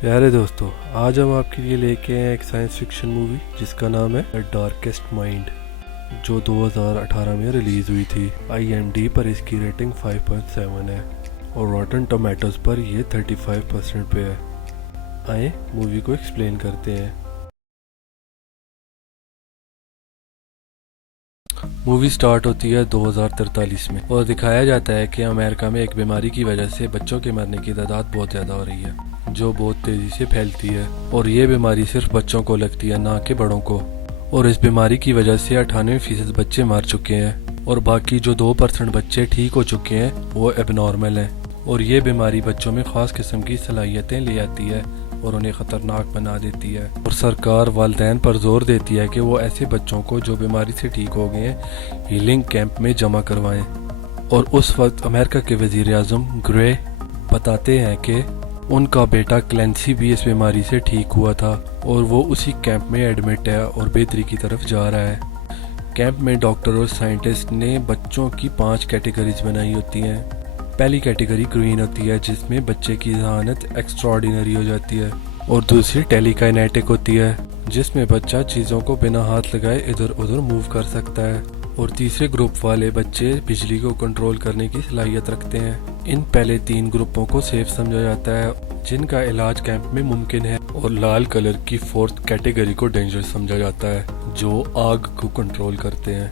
پیارے دوستو، آج ہم آپ کے لیے لے کے ہیں ایک سائنس فکشن مووی جس کا نام ہے ڈارکسٹ مائنڈ، جو 2018 میں ریلیز ہوئی تھی۔ IMDb پر اس کی ریٹنگ 5.7 ہے اور روٹن ٹومیٹوز پر یہ 35% پہ ہے۔ آئیں مووی کو ایکسپلین کرتے ہیں۔ مووی سٹارٹ ہوتی ہے 2043 میں اور دکھایا جاتا ہے کہ امریکہ میں ایک بیماری کی وجہ سے بچوں کے مرنے کی تعداد بہت زیادہ ہو رہی ہے، جو بہت تیزی سے پھیلتی ہے، اور یہ بیماری صرف بچوں کو لگتی ہے، نہ کہ بڑوں کو۔ اور اس بیماری کی وجہ سے 98% بچے مر چکے ہیں اور باقی جو 2% بچے ٹھیک ہو چکے ہیں وہ اب نارمل ہیں۔ اور یہ بیماری بچوں میں خاص قسم کی صلاحیتیں لے آتی ہے اور انہیں خطرناک بنا دیتی ہے، اور سرکار والدین پر زور دیتی ہے کہ وہ ایسے بچوں کو جو بیماری سے ٹھیک ہو گئے ہیں ہیلنگ کیمپ میں جمع کروائیں۔ اور اس وقت امریکہ کے وزیر اعظم گرے بتاتے ہیں کہ ان کا بیٹا کلینسی بھی اس بیماری سے ٹھیک ہوا تھا اور وہ اسی کیمپ میں ایڈمٹ ہے اور بہتری کی طرف جا رہا ہے۔ کیمپ میں ڈاکٹر اور سائنٹسٹ نے بچوں کی 5 کیٹیگریز بنائی ہوتی ہیں۔ پہلی کیٹیگری گرین ہوتی ہے، جس میں بچے کی ذہانت ایکسٹرا آرڈینری ہو جاتی ہے، اور دوسری ٹیلی کائنیٹک ہوتی ہے، جس میں بچہ چیزوں کو بنا ہاتھ لگائے ادھر ادھر موو کر سکتا ہے، اور تیسرے گروپ والے بچے بجلی کو کنٹرول کرنے کی صلاحیت رکھتے ہیں۔ ان پہلے 3 گروپوں کو سیف سمجھا جاتا ہے، جن کا علاج کیمپ میں ممکن ہے، اور لال کلر کی 4تھ کیٹیگری کو ڈینجر سمجھا جاتا ہے، جو آگ کو کنٹرول کرتے ہیں۔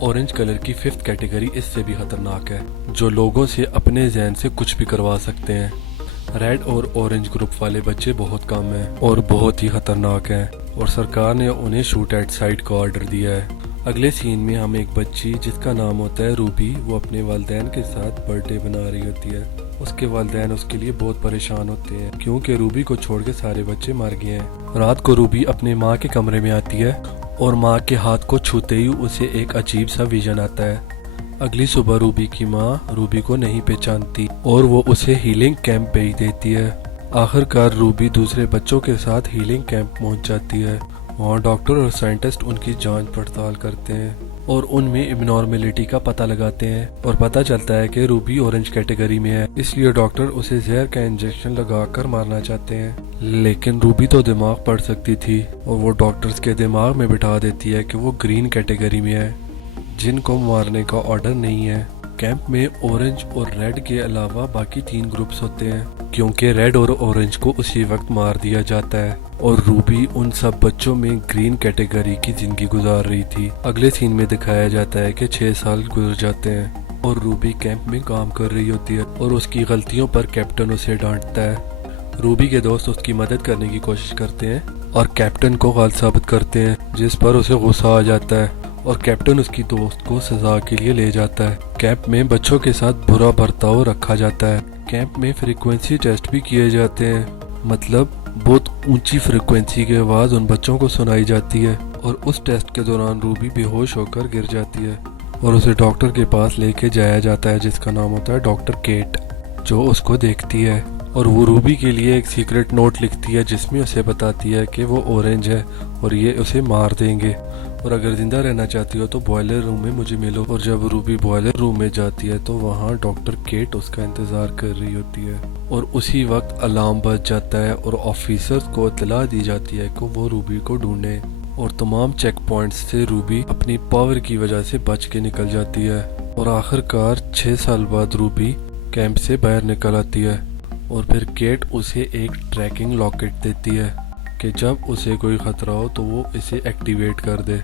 اورنج کلر کی 5تھ کیٹیگری اس سے بھی خطرناک ہے، جو لوگوں سے اپنے ذہن سے کچھ بھی کروا سکتے ہیں۔ ریڈ اور اورنج گروپ والے بچے بہت کم ہیں اور بہت ہی خطرناک ہیں، اور سرکار نے انہیں شوٹ ایٹ سائٹ کا آرڈر دیا ہے۔ اگلے سین میں ہم ایک بچی جس کا نام ہوتا ہے روبی، وہ اپنے والدین کے ساتھ برتھ ڈے بنا رہی ہوتی ہے۔ اس کے والدین اس کے لیے بہت پریشان ہوتے ہیں کیونکہ روبی کو چھوڑ کے سارے بچے مر گئے ہیں۔ رات کو روبی اپنے ماں کے کمرے میں آتی ہے اور ماں کے ہاتھ کو چھوتے ہی اسے ایک عجیب سا ویژن آتا ہے۔ اگلی صبح روبی کی ماں روبی کو نہیں پہچانتی اور وہ اسے ہیلنگ کیمپ بھیج دیتی ہے۔ آخر کار روبی دوسرے بچوں کے ساتھ ہیلنگ کیمپ پہنچ جاتی ہے۔ وہاں ڈاکٹر اور سائنٹسٹ ان کی جانچ پڑتال کرتے ہیں اور ان میں ابنارمیلٹی کا پتہ لگاتے ہیں، اور پتہ چلتا ہے کہ روبی اورنج کیٹیگری میں ہے، اس لیے ڈاکٹر اسے زہر کا انجیکشن لگا کر مارنا چاہتے ہیں۔ لیکن روبی تو دماغ پڑھ سکتی تھی اور وہ ڈاکٹرز کے دماغ میں بٹھا دیتی ہے کہ وہ گرین کیٹیگری میں ہے، جن کو مارنے کا آرڈر نہیں ہے۔ کیمپ میں اورنج اور ریڈ کے علاوہ باقی 3 گروپس ہوتے ہیں، کیونکہ ریڈ اور اورنج کو اسی وقت مار دیا جاتا ہے، اور روبی ان سب بچوں میں گرین کیٹیگری کی زندگی گزار رہی تھی۔ اگلے سین میں دکھایا جاتا ہے کہ 6 سال گزر جاتے ہیں اور روبی کیمپ میں کام کر رہی ہوتی ہے، اور اس کی غلطیوں پر کیپٹن اسے ڈانٹتا ہے۔ روبی کے دوست اس کی مدد کرنے کی کوشش کرتے ہیں اور کیپٹن کو غلط ثابت کرتے ہیں، جس پر اسے غصہ آ جاتا ہے، اور کیپٹن اس کی دوست کو سزا کے لیے لے جاتا ہے۔ کیمپ میں بچوں کے ساتھ برا برتاؤ رکھا جاتا ہے۔ کیمپ میں فریکوینسی ٹیسٹ بھی کیے جاتے ہیں، مطلب بہت اونچی فریکوینسی کی آواز ان بچوں کو سنائی جاتی ہے، اور اس ٹیسٹ کے دوران روبی بے ہوش ہو کر گر جاتی ہے اور اسے ڈاکٹر کے پاس لے کے جایا جاتا ہے، جس کا نام ہوتا ہے ڈاکٹر کیٹ، جو اس کو دیکھتی ہے، اور وہ روبی کے لیے ایک سیکرٹ نوٹ لکھتی ہے جس میں اسے بتاتی ہے کہ وہ اورنج ہے اور یہ اسے مار دیں گے، اور اگر زندہ رہنا چاہتی ہو تو بوائلر روم میں مجھے ملو۔ اور جب روبی بوائلر روم میں جاتی ہے تو وہاں ڈاکٹر کیٹ اس کا انتظار کر رہی ہوتی ہے، اور اسی وقت الارم بج جاتا ہے اور آفیسرز کو اطلاع دی جاتی ہے کہ وہ روبی کو ڈھونڈیں، اور تمام چیک پوائنٹس سے روبی اپنی پاور کی وجہ سے بچ کے نکل جاتی ہے، اور آخر کار 6 سال بعد روبی کیمپ سے باہر نکل آتی ہے، اور پھر کیٹ اسے ایک ٹریکنگ لاکٹ دیتی ہے کہ جب اسے کوئی خطرہ ہو تو وہ اسے ایکٹیویٹ کر دے،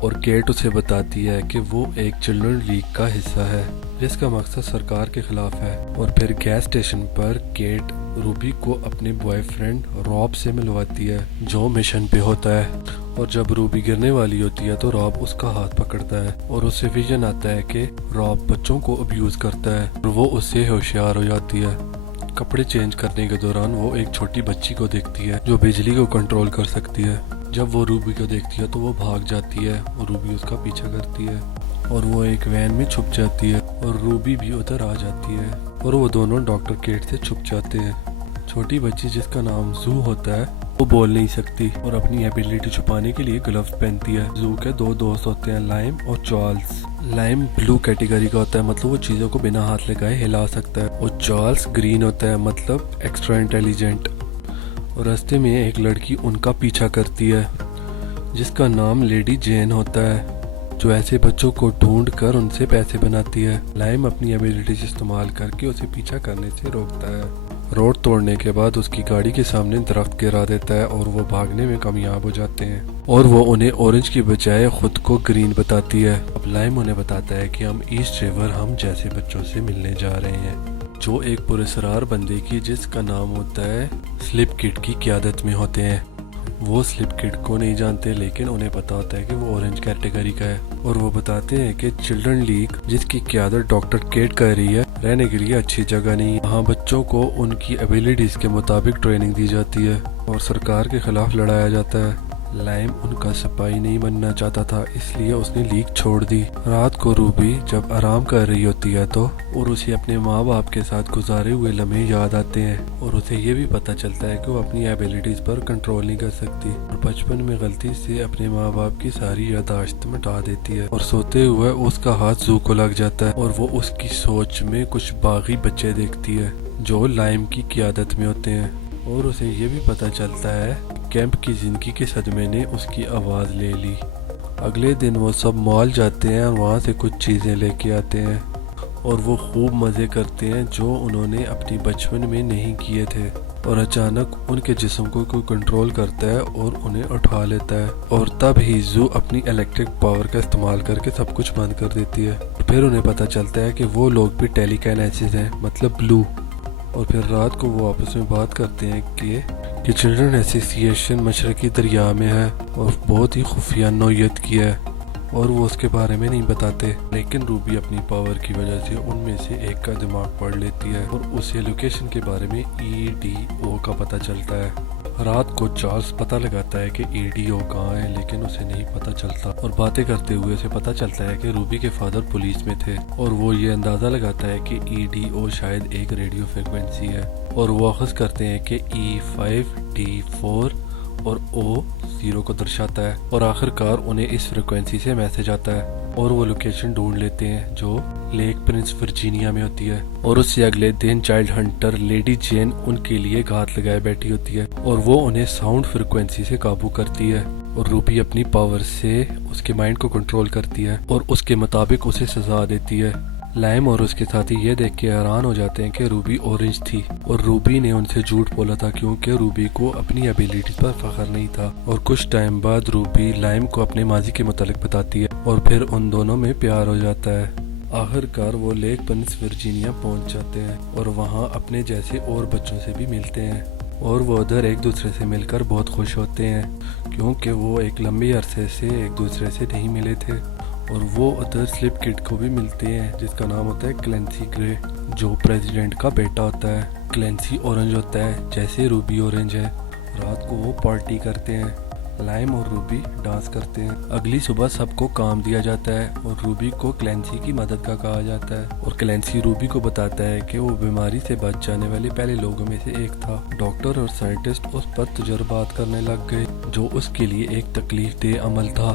اور کیٹ اسے بتاتی ہے کہ وہ ایک چلڈرن لیگ کا حصہ ہے جس کا مقصد سرکار کے خلاف ہے۔ اور پھر گیس اسٹیشن پر کیٹ روبی کو اپنے بوائے فرینڈ راب سے ملواتی ہے، جو مشن پہ ہوتا ہے، اور جب روبی گرنے والی ہوتی ہے تو راب اس کا ہاتھ پکڑتا ہے اور اسے ویژن آتا ہے کہ راب بچوں کو ابیوز کرتا ہے، اور وہ اس سے ہوشیار ہو جاتی ہے۔ کپڑے چینج کرنے کے دوران وہ ایک چھوٹی بچی کو دیکھتی ہے جو بجلی کو کنٹرول کر سکتی ہے۔ جب وہ روبی کو دیکھتی ہے تو وہ بھاگ جاتی ہے اور روبی اس کا پیچھا کرتی ہے، اور وہ ایک وین میں چھپ جاتی ہے اور روبی بھی ادھر آ جاتی ہے، اور وہ دونوں ڈاکٹر کیٹ سے چھپ جاتے ہیں۔ چھوٹی بچی جس کا نام زو ہوتا ہے وہ بول نہیں سکتی اور اپنی ایبیلٹی چھپانے کے لیے گلوز پہنتی ہے۔ زو کے 2 دوست ہوتے ہیں، لائم اور چارلز۔ لائم بلو کیٹیگری کا ہوتا ہے، مطلب وہ چیزوں کو بنا ہاتھ لگائے ہلا سکتا ہے، اور چارلز گرین ہوتا ہے، مطلب ایکسٹرا انٹیلیجنٹ۔ اور راستے میں ایک لڑکی ان کا پیچھا کرتی ہے جس کا نام لیڈی جین ہوتا ہے، جو ایسے بچوں کو ڈھونڈ کر ان سے پیسے بناتی ہے۔ لائم اپنی ایبیلٹیز استعمال کر کے اسے پیچھا کرنے سے روکتا ہے۔ روڈ توڑنے کے بعد اس کی گاڑی کے سامنے درخت گرا دیتا ہے اور وہ بھاگنے میں کامیاب ہو جاتے ہیں، اور وہ انہیں اورنج کی بجائے خود کو گرین بتاتی ہے۔ اب لائم انہیں بتاتا ہے کہ ہم ایسٹ ریور ہم جیسے بچوں سے ملنے جا رہے ہیں، جو ایک پراسرار بندے کی جس کا نام ہوتا ہے سلپ کڈ کی قیادت میں ہوتے ہیں۔ وہ سلپ کڈ کو نہیں جانتے، لیکن انہیں پتا ہوتا ہے کہ وہ اورنج کیٹیگری کا ہے، اور وہ بتاتے ہیں کہ چلڈرن لیگ جس کی قیادت ڈاکٹر کیٹ کر رہی ہے رہنے کے لیے اچھی جگہ نہیں ہے۔ وہاں بچوں کو ان کی ایبیلٹیز کے مطابق ٹریننگ دی جاتی ہے اور سرکار کے خلاف لڑایا جاتا ہے۔ لائم ان کا سپاہی نہیں بننا چاہتا تھا، اس لیے اس نے لیگ چھوڑ دی۔ رات کو روبی جب آرام کر رہی ہوتی ہے تو اور اسے اپنے ماں باپ کے ساتھ گزارے ہوئے لمحے یاد آتے ہیں، اور اسے یہ بھی پتہ چلتا ہے کہ وہ اپنی ایبیلٹیز پر کنٹرول نہیں کر سکتی، اور بچپن میں غلطی سے اپنے ماں باپ کی ساری یادداشت مٹا دیتی ہے، اور سوتے ہوئے اس کا ہاتھ زو کو لگ جاتا ہے، اور وہ اس کی سوچ میں کچھ باغی بچے دیکھتی ہے جو لائم کی قیادت میں ہوتے ہیں، اور اسے یہ بھی پتہ چلتا ہے کیمپ کی زندگی کے صدمے نے اس کی آواز لے لی۔ اگلے دن وہ سب مال جاتے ہیں اور وہاں سے کچھ چیزیں لے کے آتے ہیں، اور وہ خوب مزے کرتے ہیں جو انہوں نے اپنی بچپن میں نہیں کیے تھے، اور اچانک ان کے جسم کو کوئی کنٹرول کرتا ہے اور انہیں اٹھا لیتا ہے، اور تب ہی زو اپنی الیکٹرک پاور کا استعمال کر کے سب کچھ بند کر دیتی ہے۔ پھر انہیں پتہ چلتا ہے کہ وہ لوگ بھی ٹیلی کائنیسس ہیں، مطلب بلو، اور پھر رات کو وہ آپس میں بات کرتے ہیں کہ چلڈرن ایسوسی ایشن مشرقی دریا میں ہے اور بہت ہی خفیہ نوعیت کی ہے، اور وہ اس کے بارے میں نہیں بتاتے، لیکن روبی اپنی پاور کی وجہ سے ان میں سے ایک کا دماغ پڑھ لیتی ہے اور اسے لوکیشن کے بارے میں EDO کا پتہ چلتا ہے۔ رات کو چارلز پتہ لگاتا ہے کہ EDO کہاں ہے، لیکن اسے نہیں پتہ چلتا، اور باتیں کرتے ہوئے اسے پتہ چلتا ہے کہ روبی کے فادر پولیس میں تھے، اور وہ یہ اندازہ لگاتا ہے کہ EDO شاید ایک ریڈیو فریکوینسی ہے، اور وہ اخذ کرتے ہیں کہ E5D4 اور O0 کو درشاتا ہے، اور آخر کار انہیں اس فریکوینسی سے میسج آتا ہے، اور وہ لوکیشن ڈھونڈ لیتے ہیں جو لیک پرنس ورجینیا میں ہوتی ہے، اور اس سے اگلے دن چائلڈ ہنٹر لیڈی جین ان کے لیے گھات لگائے بیٹھی ہوتی ہے، اور وہ انہیں ساؤنڈ فریکوینسی سے قابو کرتی ہے، اور روبی اپنی پاور سے اس کے مائنڈ کو کنٹرول کرتی ہے اور اس کے مطابق اسے سزا دیتی ہے۔ لائم اور اس کے ساتھی یہ دیکھ کے حیران ہو جاتے ہیں کہ روبی اورنج تھی، اور روبی نے ان سے جھوٹ بولا تھا کیونکہ روبی کو اپنی ایبیلٹیز پر فخر نہیں تھا، اور کچھ ٹائم بعد روبی لائم کو اپنے ماضی کے متعلق بتاتی ہے، اور پھر ان دونوں میں پیار ہو جاتا ہے۔ آخر کار وہ لیک پرنس ورجینیا پہنچ جاتے ہیں اور وہاں اپنے جیسے اور بچوں سے بھی ملتے ہیں، اور وہ ادھر ایک دوسرے سے مل کر بہت خوش ہوتے ہیں کیونکہ وہ ایک لمبے عرصے سے ایک دوسرے سے نہیں ملے تھے، اور وہ ادھر سلپ کڈ کو بھی ملتے ہیں جس کا نام ہوتا ہے کلینسی گرے، جو پریزیڈنٹ کا بیٹا ہوتا ہے۔ کلینسی اورنج ہوتا ہے جیسے روبی اورنج ہے۔ رات کو وہ پارٹی کرتے ہیں، لائم اور روبی ڈانس کرتے ہیں۔ اگلی صبح سب کو کام دیا جاتا ہے اور روبی کو کلینسی کی مدد کا کہا جاتا ہے، اور کلینسی روبی کو بتاتا ہے کہ وہ بیماری سے بچ جانے والے پہلے لوگوں میں سے ایک تھا۔ ڈاکٹر اور سائنٹسٹ اس پر تجربات کرنے لگ گئے جو اس کے لیے ایک تکلیف دہ عمل تھا،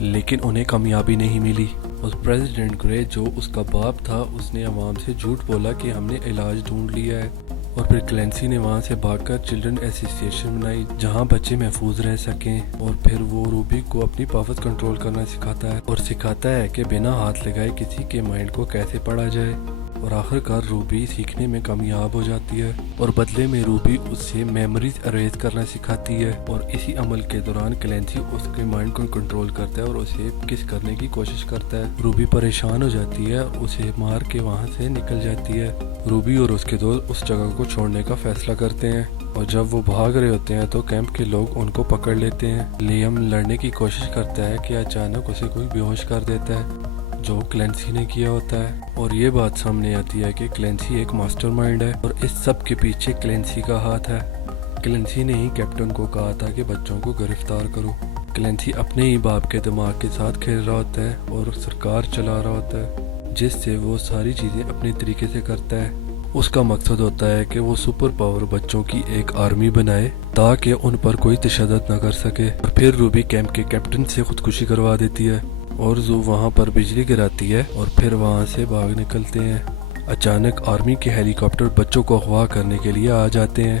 لیکن انہیں کامیابی نہیں ملی۔ اس پریزیڈنٹ گرے جو اس کا باپ تھا، اس نے عوام سے جھوٹ بولا کہ ہم نے علاج ڈھونڈ لیا ہے، اور پھر کلینسی نے وہاں سے بھاگ کر چلڈرن ایسوسی ایشن بنائی جہاں بچے محفوظ رہ سکیں، اور پھر وہ روبی کو اپنی پاور کنٹرول کرنا سکھاتا ہے اور سکھاتا ہے کہ بنا ہاتھ لگائے کسی کے مائنڈ کو کیسے پڑھا جائے، اور آخر کار روبی سیکھنے میں کامیاب ہو جاتی ہے، اور بدلے میں روبی اس سے میموریز اریز کرنا سکھاتی ہے، اور اسی عمل کے دوران کلینسی اس کے مائنڈ کو کنٹرول کرتا ہے اور اسے کس کرنے کی کوشش کرتا ہے۔ روبی پریشان ہو جاتی ہے اور اسے مار کے وہاں سے نکل جاتی ہے۔ روبی اور اس کے دوست اس جگہ کو چھوڑنے کا فیصلہ کرتے ہیں، اور جب وہ بھاگ رہے ہوتے ہیں تو کیمپ کے لوگ ان کو پکڑ لیتے ہیں۔ لیام لڑنے کی کوشش کرتا ہے کہ اچانک اسے کوئی بے ہوش کر دیتا ہے جو کلینسی نے کیا ہوتا ہے، اور یہ بات سامنے آتی ہے کہ کلینسی ایک ماسٹر مائنڈ ہے اور اس سب کے پیچھے کلینسی کا ہاتھ ہے۔ کلینسی نے ہی کیپٹن کو کہا تھا کہ بچوں کو گرفتار کرو۔ کلینسی اپنے ہی باپ کے دماغ کے ساتھ کھیل رہا ہوتا ہے اور سرکار چلا رہا ہوتا ہے، جس سے وہ ساری چیزیں اپنے طریقے سے کرتا ہے۔ اس کا مقصد ہوتا ہے کہ وہ سپر پاور بچوں کی ایک آرمی بنائے تاکہ ان پر کوئی تشدد نہ کر سکے، اور پھر روبی کیمپ کے کیپٹن سے خودکشی کروا دیتی ہے، اور زو وہاں پر بجلی گراتی ہے اور پھر وہاں سے بھاگ نکلتے ہیں۔ اچانک آرمی کے ہیلی کاپٹر بچوں کو اغوا کرنے کے لیے آ جاتے ہیں۔